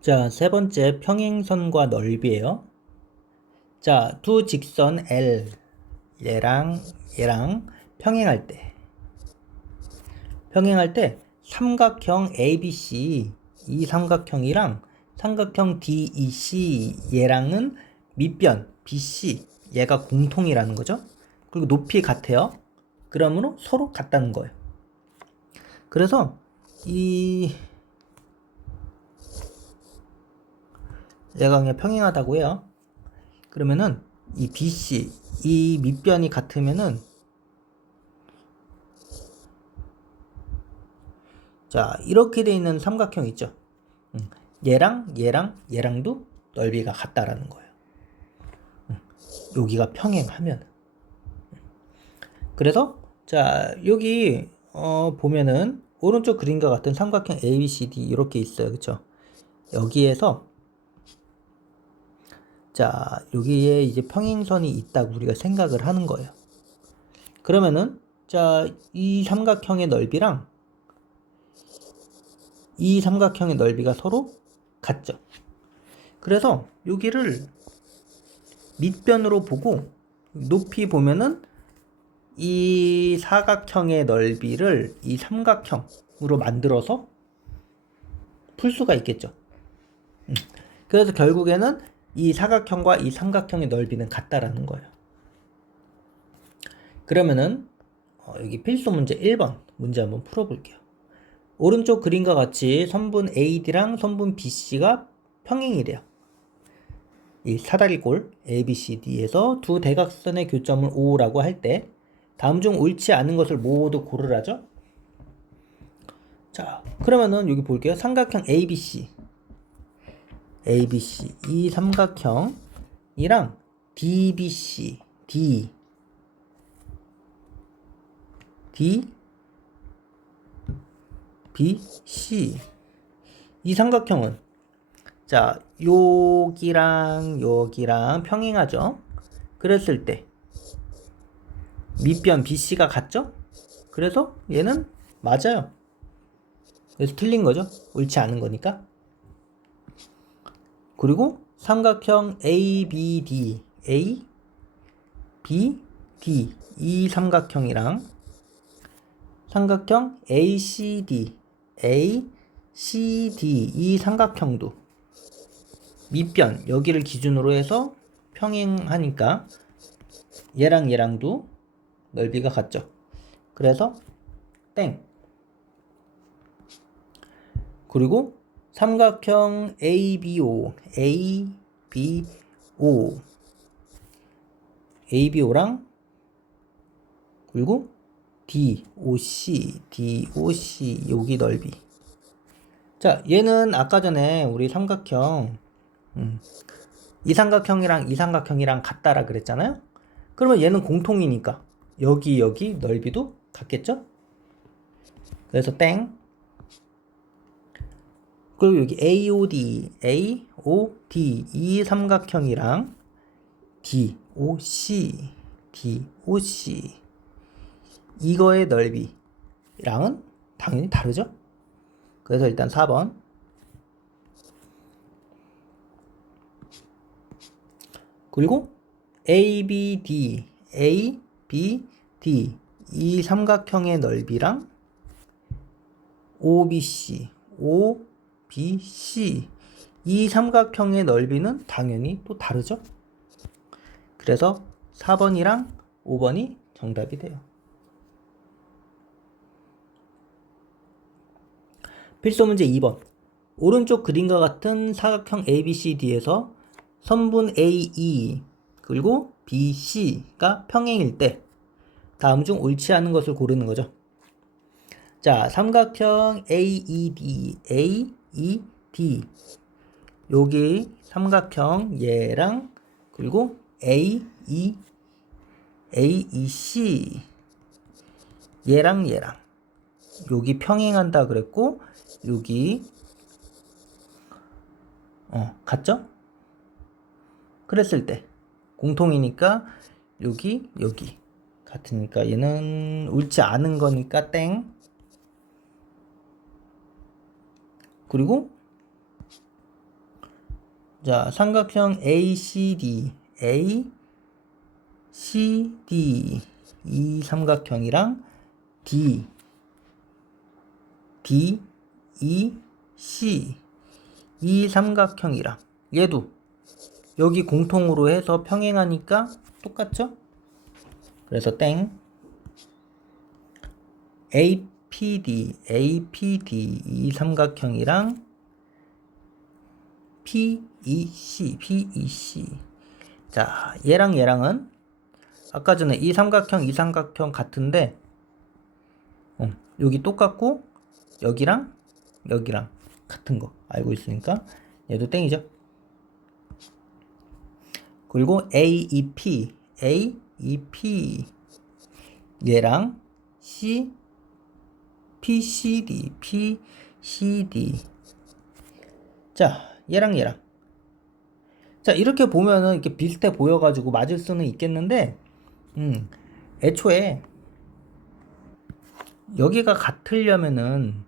자, 세 번째 평행선과 넓이에요. 자, 두 직선 L 얘랑 얘랑 평행할 때 평행할 때 삼각형 ABC 이 삼각형이랑 삼각형 DEC 얘랑은 밑변 BC 얘가 공통이라는 거죠. 그리고 높이 같아요. 그러므로 서로 같다는 거예요. 그래서 이 얘가 그냥 평행하다고 해요. 그러면은 이 BC 이 밑변이 같으면은 자 이렇게 돼 있는 삼각형 있죠. 음, 얘랑 얘랑 얘랑도 넓이가 같다라는 거예요. 음, 여기가 평행하면 그래서 자 여기 어, 보면은 오른쪽 그림과 같은 삼각형 ABCD 이렇게 있어요, 그렇죠? 여기에서 자, 여기에 이제 평행선이 있다고 우리가 생각을 하는 거예요. 그러면은, 자, 이 삼각형의 넓이랑 이 삼각형의 넓이가 서로 같죠. 그래서 여기를 밑변으로 보고 높이 보면은 이 사각형의 넓이를 이 삼각형으로 만들어서 풀 수가 있겠죠. 음. 그래서 결국에는 이 사각형과 이 삼각형의 넓이는 같다라는 거예요. 그러면은 어, 여기 필수 문제 1번 문제 한번 풀어볼게요. 오른쪽 그림과 같이 선분 AD랑 선분 BC가 평행이래요. 이 사다리꼴 ABCD에서 두 대각선의 교점을 O라고 할 때 다음 중 옳지 않은 것을 모두 고르라죠. 자, 그러면은 여기 볼게요. 삼각형 ABC ABC 이 삼각형이랑 DBC D D BC 이 삼각형은 자 여기랑 여기랑 평행하죠. 그랬을 때 밑변 BC가 같죠? 그래서 얘는 맞아요. 그래서 틀린 거죠. 옳지 않은 거니까. 그리고 삼각형 ABD, A, B, D 이 삼각형이랑 삼각형 ACD, A, C, D 이 삼각형도 밑변 여기를 기준으로 해서 평행하니까 얘랑 얘랑도 넓이가 같죠. 그래서 땡. 그리고 삼각형 ABO, ABO, ABO랑 그리고 DOC, DOC 여기 넓이. 자, 얘는 아까 전에 우리 삼각형 음, 이 삼각형이랑 이 삼각형이랑 같다라 그랬잖아요. 그러면 얘는 공통이니까 여기 여기 넓이도 같겠죠? 그래서 땡. 그리고 여기 AOD, AOD 이 삼각형이랑 DOC, DOC 이거의 넓이랑은 당연히 다르죠? 그래서 일단 4번 그리고 ABD, ABD 이 삼각형의 넓이랑 OBC, O BC 이 삼각형의 넓이는 당연히 또 다르죠. 그래서 4번이랑 5번이 정답이 돼요. 필수 문제 2번. 오른쪽 그림과 같은 사각형 ABCD에서 선분 AE 그리고 BC가 평행일 때 다음 중 옳지 않은 것을 고르는 거죠. 자, 삼각형 AED, A E, D. 여기 삼각형 얘랑 그리고 A, E, A, E, C 얘랑 얘랑. 여기 평행한다 그랬고 여기 어 같죠? 그랬을 때 공통이니까 여기 여기 같으니까 얘는 옳지 않은 거니까 땡 그리고 자, 삼각형 ACD, ACD 이 삼각형이랑 D, D, E, C 이 삼각형이랑 얘도 여기 공통으로 해서 평행하니까 똑같죠? 그래서 땡 APD, APD 이 삼각형이랑 PEC, PEC. 자, 얘랑 얘랑은 아까 전에 이 삼각형, 이 삼각형 같은데, 어, 여기 똑같고, 여기랑, 여기랑 같은 거 알고 있으니까, 얘도 땡이죠. 그리고 AEP, AEP. 얘랑 C, PCD, PCD. 자, 얘랑 얘랑. 자, 이렇게 보면은 이렇게 비슷해 보여가지고 맞을 수는 있겠는데, 음, 애초에 여기가 같으려면은,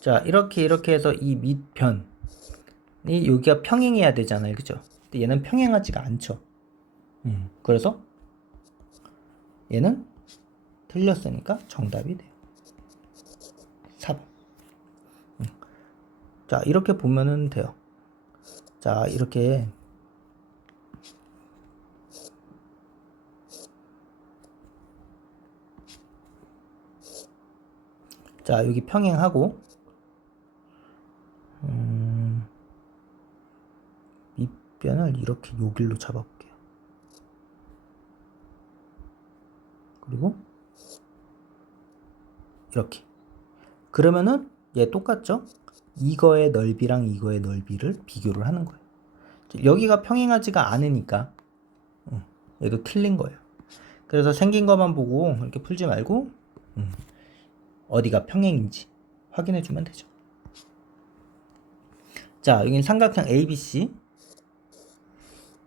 자, 이렇게 이렇게 해서 이 밑편이 여기가 평행해야 되잖아요. 그죠? 근데 얘는 평행하지가 않죠. 음, 그래서 얘는 틀렸으니까 정답이 돼요. 4번. 음. 자, 이렇게 보면은 돼요. 자, 이렇게 자, 여기 평행하고 음, 밑변을 이렇게 여길로 잡아볼게요. 그리고 이렇게 그러면은 얘 똑같죠? 이거의 넓이랑 이거의 넓이를 비교를 하는 거예요. 여기가 평행하지가 않으니까 음, 얘도 틀린 거예요. 그래서 생긴 것만 보고 이렇게 풀지 말고 음, 어디가 평행인지 확인해 주면 되죠. 자, 여기는 삼각형 ABC.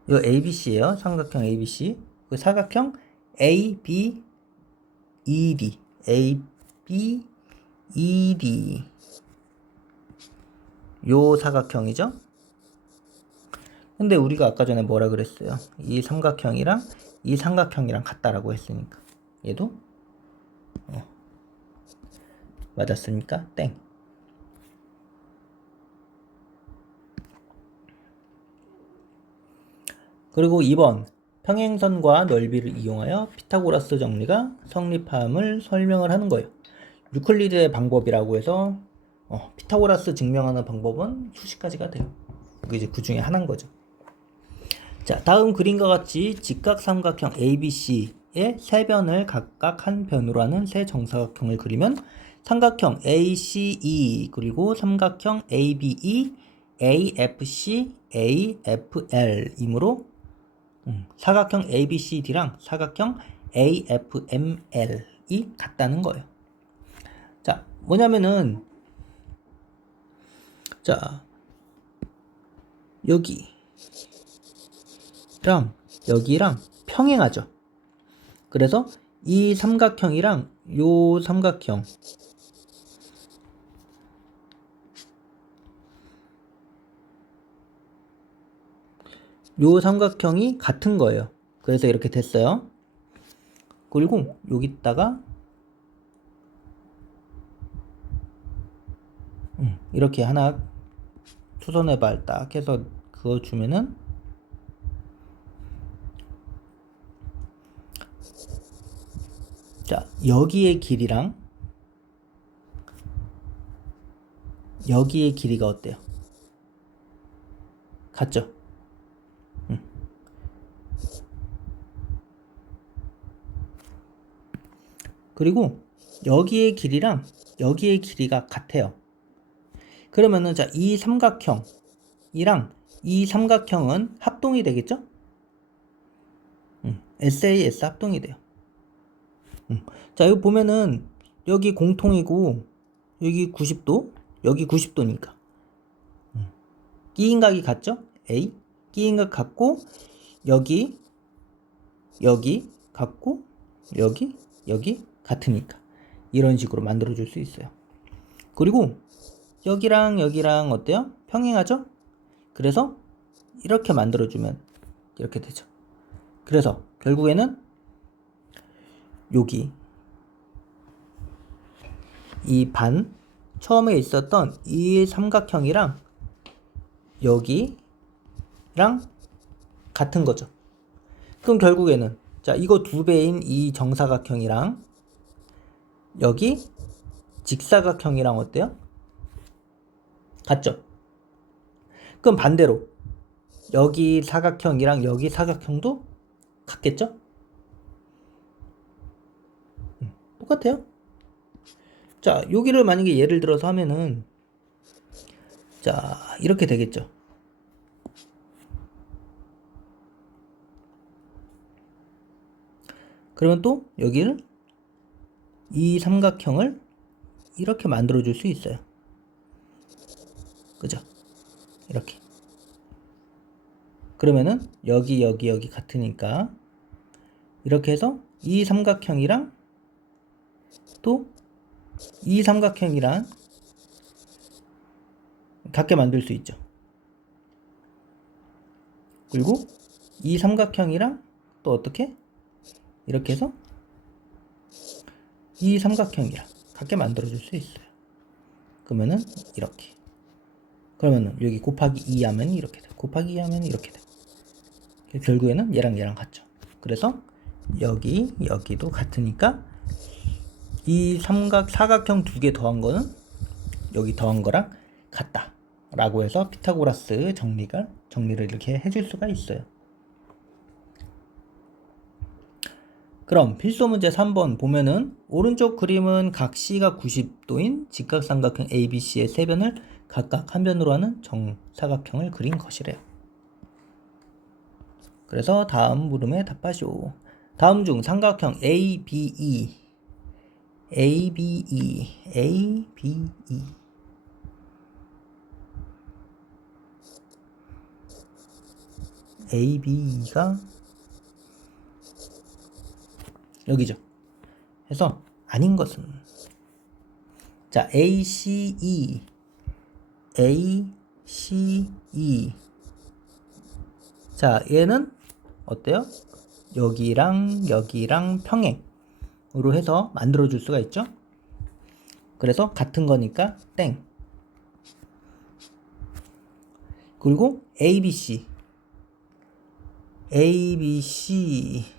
이 ABC예요. 삼각형 ABC. 그 사각형 ABED. ABED. 요 사각형이죠. 근데 우리가 아까 전에 뭐라 그랬어요? 이 삼각형이랑 이 삼각형이랑 같다라고 했으니까 얘도 어. 맞았으니까 땡. 그리고 2번 평행선과 넓이를 이용하여 피타고라스 정리가 성립함을 설명을 하는 거예요. 유클리드의 방법이라고 해서 어, 피타고라스 증명하는 방법은 수십 가지가 돼요. 그게 이제 그 중에 하나인 거죠. 자, 다음 그림과 같이 직각 삼각형 ABC의 세 변을 각각 한 변으로 하는 세 정사각형을 그리면 삼각형 ACE 그리고 삼각형 ABE, AFC, AFL이므로 음, 사각형 ABCD랑 사각형 AFML이 같다는 거예요. 자, 뭐냐면은 자 여기랑 여기랑 평행하죠. 그래서 이 삼각형이랑 요 삼각형 요 삼각형이 같은 거예요. 그래서 이렇게 됐어요. 그리고 여기다가 음, 이렇게 하나 수선의 발 딱 해서 그거 주면은 자 여기의 길이랑 여기의 길이가 어때요? 같죠? 음. 그리고 여기의 길이랑 여기의 길이가 같아요. 그러면은 자, 이 삼각형이랑 이 삼각형은 합동이 되겠죠? 음, SAS 합동이 돼요. 음. 자, 여기 보면은 여기 공통이고 여기 90도, 여기 90도니까. 음. 끼인각이 같죠? A. 끼인각 같고 여기 여기 같고 여기 여기 같으니까 이런 식으로 만들어 줄 수 있어요. 그리고 여기랑 여기랑 어때요? 평행하죠? 그래서 이렇게 만들어주면 이렇게 되죠. 그래서 결국에는 여기 이 반 처음에 있었던 이 삼각형이랑 여기랑 같은 거죠. 그럼 결국에는 자 이거 두 배인 이 정사각형이랑 여기 직사각형이랑 어때요? 같죠? 그럼 반대로 여기 사각형이랑 여기 사각형도 같겠죠? 음, 똑같아요. 자, 여기를 만약에 예를 들어서 하면은 자, 이렇게 되겠죠. 그러면 또 여기를 이 삼각형을 이렇게 만들어 줄 수 있어요. 그죠? 이렇게. 그러면은 여기 여기 여기 같으니까 이렇게 해서 이 삼각형이랑 또 이 삼각형이랑 같게 만들 수 있죠. 그리고 이 삼각형이랑 또 어떻게 이렇게 해서 이 삼각형이랑 같게 만들어 줄 수 있어요. 그러면은 이렇게. 그러면은 여기 곱하기 2 하면 이렇게 돼. 곱하기 2 하면 이렇게 돼. 결국에는 얘랑 얘랑 같죠. 그래서 여기 여기도 같으니까 이 삼각 사각형 두 개 더한 거는 여기 더한 거랑 같다. 라고 해서 피타고라스 정리가 정리를 이렇게 해줄 수가 있어요. 그럼 필수 문제 3번 보면은 오른쪽 그림은 각 C가 90도인 직각삼각형 ABC의 세 변을 각각 한 변으로 하는 정사각형을 그린 것이래요. 그래서 다음 물음에 답하시오. 다음 중 삼각형 ABE ABE ABE ABE가 여기죠. 해서 아닌 것은 자 ACE ACE 자 얘는 어때요? 여기랑 여기랑 평행으로 해서 만들어 줄 수가 있죠. 그래서 같은 거니까 땡. 그리고 ABC ABC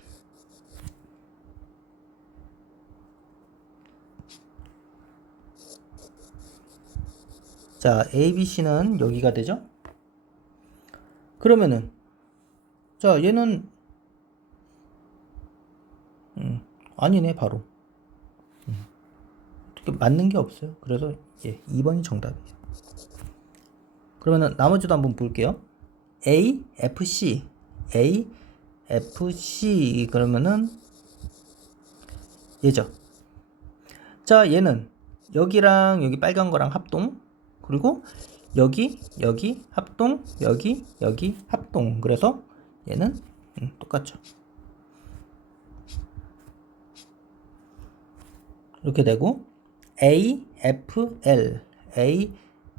자, ABC는 여기가 되죠? 그러면은 자, 얘는 음, 아니네, 바로. 음, 맞는 게 없어요. 그래서 예, 2번이 정답이에요. 그러면은 나머지도 한번 볼게요. A, F, C. A, F, C 그러면은 얘죠. 자, 얘는 여기랑 여기 빨간 거랑 합동 그리고 여기 여기 합동 여기 여기 합동. 그래서 얘는 음, 똑같죠. 이렇게 되고 A F L. A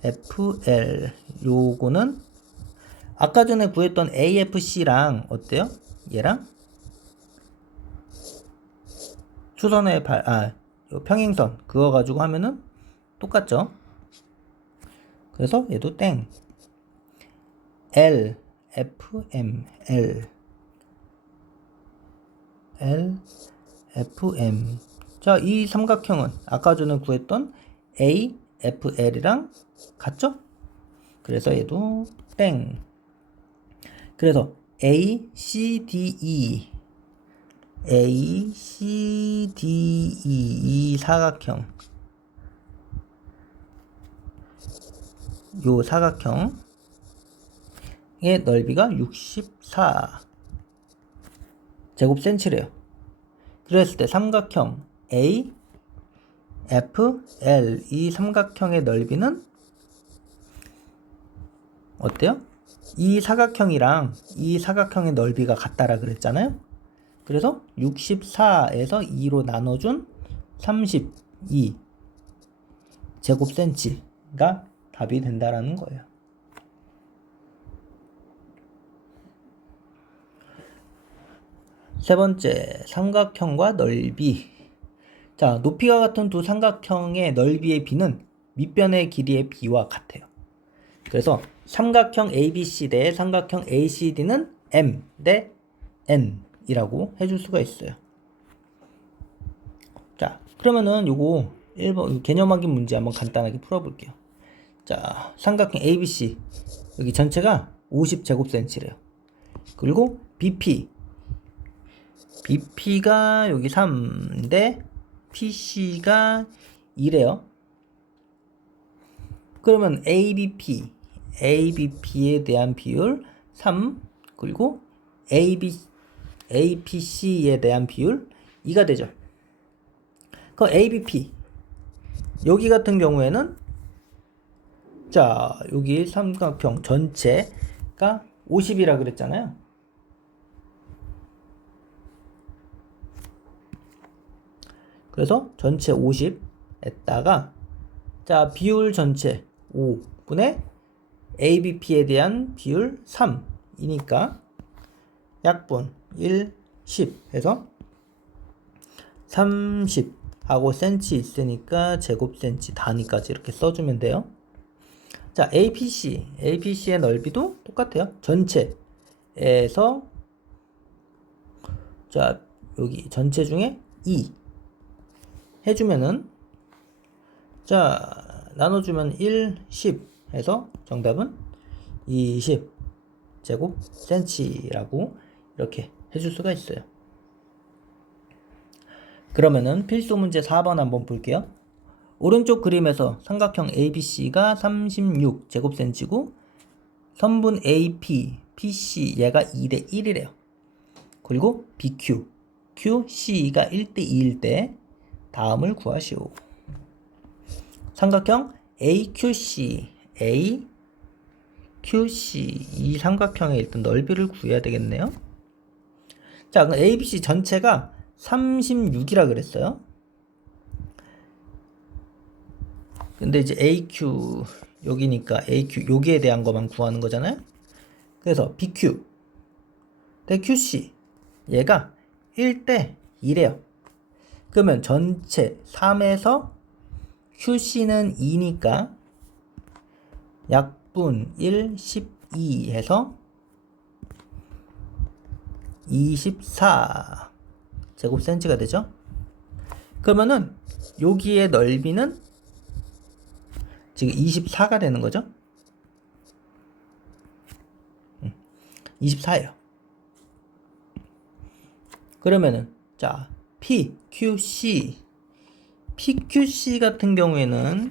F L. 요거는 아까 전에 구했던 AFC랑 어때요? 얘랑? 추선의 발, 아, 평행선 그거 가지고 하면은 똑같죠? 그래서 얘도 땡. L, F, M, L. L, F, M. 자, 이 삼각형은 아까 전에 구했던 A, F, L이랑 같죠? 그래서 얘도 땡. 그래서 A, C, D, E. A, C, D, E. 이 사각형. 요 사각형의 넓이가 64 제곱센치래요. 그랬을 때 삼각형 A, F, L 이 삼각형의 넓이는 어때요? 이 사각형이랑 이 사각형의 넓이가 같다라 그랬잖아요. 그래서 64에서 2로 나눠준 32 제곱센치가 답이 된다라는 거예요. 세 번째, 삼각형과 넓이. 자, 높이가 같은 두 삼각형의 넓이의 비는 밑변의 길이의 비와 같아요. 그래서 삼각형 ABC 대 삼각형 ACD는 M 대 N이라고 해줄 수가 있어요. 자, 그러면은 요거 1번 개념 확인 문제 한번 간단하게 풀어볼게요. 자, 삼각형 ABC 여기 전체가 50제곱센치래요. 그리고 BP BP가 여기 3인데 PC가 2래요. 그러면 ABP ABP에 대한 비율 3 그리고 AB APC에 대한 비율 2가 되죠. 그 ABP 여기 같은 경우에는 자 여기 삼각형 전체가 50이라 그랬잖아요. 그래서 전체 50 에다가 자 비율 전체 5분의 ABP에 대한 비율 3이니까 약분 1, 10 해서 30 하고 센치 있으니까 제곱 센치 단위까지 이렇게 써주면 돼요. 자, APC, APC의 넓이도 똑같아요. 전체에서 자, 여기 전체 중에 2 해주면은 자, 나눠주면 1, 10 해서 정답은 20 제곱 센치라고 이렇게 해줄 수가 있어요. 그러면은 필수 문제 4번 한번 볼게요. 오른쪽 그림에서 삼각형 ABC가 36 제곱센치고 선분 AP, PC 얘가 2대 1이래요. 그리고 BQ, QC가 1대 2일 때 다음을 구하시오. 삼각형 AQC, AQC 이 삼각형의 일단 넓이를 구해야 되겠네요. 자, 그럼 ABC 전체가 36이라 그랬어요. 근데 이제 AQ 여기니까 AQ 여기에 대한 것만 구하는 거잖아요. 그래서 BQ 대 QC 얘가 1대 2래요. 그러면 전체 3에서 QC는 2니까 약분 1, 12 해서 24 제곱센치가 되죠. 그러면은 여기의 넓이는 지금 24가 되는 거죠. 24예요. 그러면은 자 PQC PQC 같은 경우에는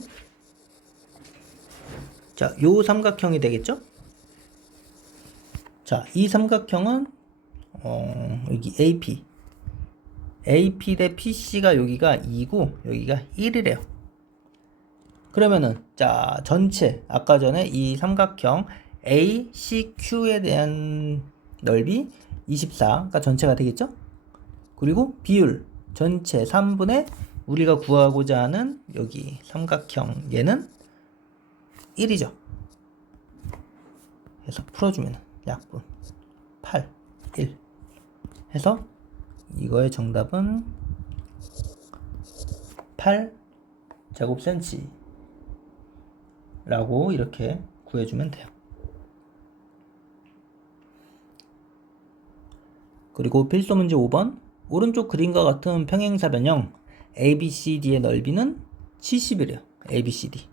자, 요 삼각형이 되겠죠? 자, 이 삼각형은 어, 여기 AP AP 대 PC가 여기가 2고 여기가 1이래요. 그러면은 자 전체 아까 전에 이 삼각형 ACQ에 대한 넓이 24가 전체가 되겠죠? 그리고 비율 전체 3분의 우리가 구하고자 하는 여기 삼각형 얘는 1이죠. 해서 풀어주면 약분 8, 1 해서 이거의 정답은 8 제곱센치 라고 이렇게 구해주면 돼요. 그리고 필수 문제 5번 오른쪽 그림과 같은 평행사 변형 ABCD의 넓이는 70이래요. ABCD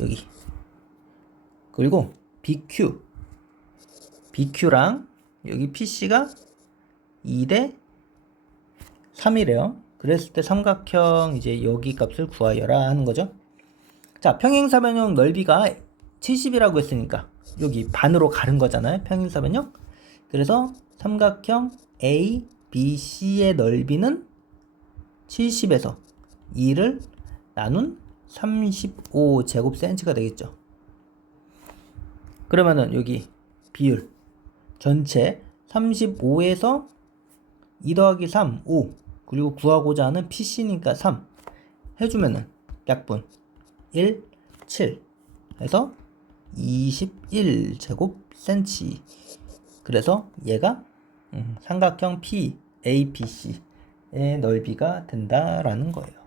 여기 그리고 BQ BQ랑 여기 PC가 2대 3이래요. 그랬을 때 삼각형 이제 여기 값을 구하여라 하는 거죠. 자, 평행사 변형 넓이가 70이라고 했으니까 여기 반으로 가른 거잖아요. 평행사 변형. 그래서 삼각형 A, B, C의 넓이는 70에서 2를 나눈 35 제곱 센치가 되겠죠. 그러면은 여기 비율 전체 35에서 2 더하기 3, 5 그리고 구하고자 하는 PC니까 3 해주면은 약분 1, 7 해서 21제곱센치 그래서 얘가 음, 삼각형 P, ABC의 넓이가 된다라는 거예요.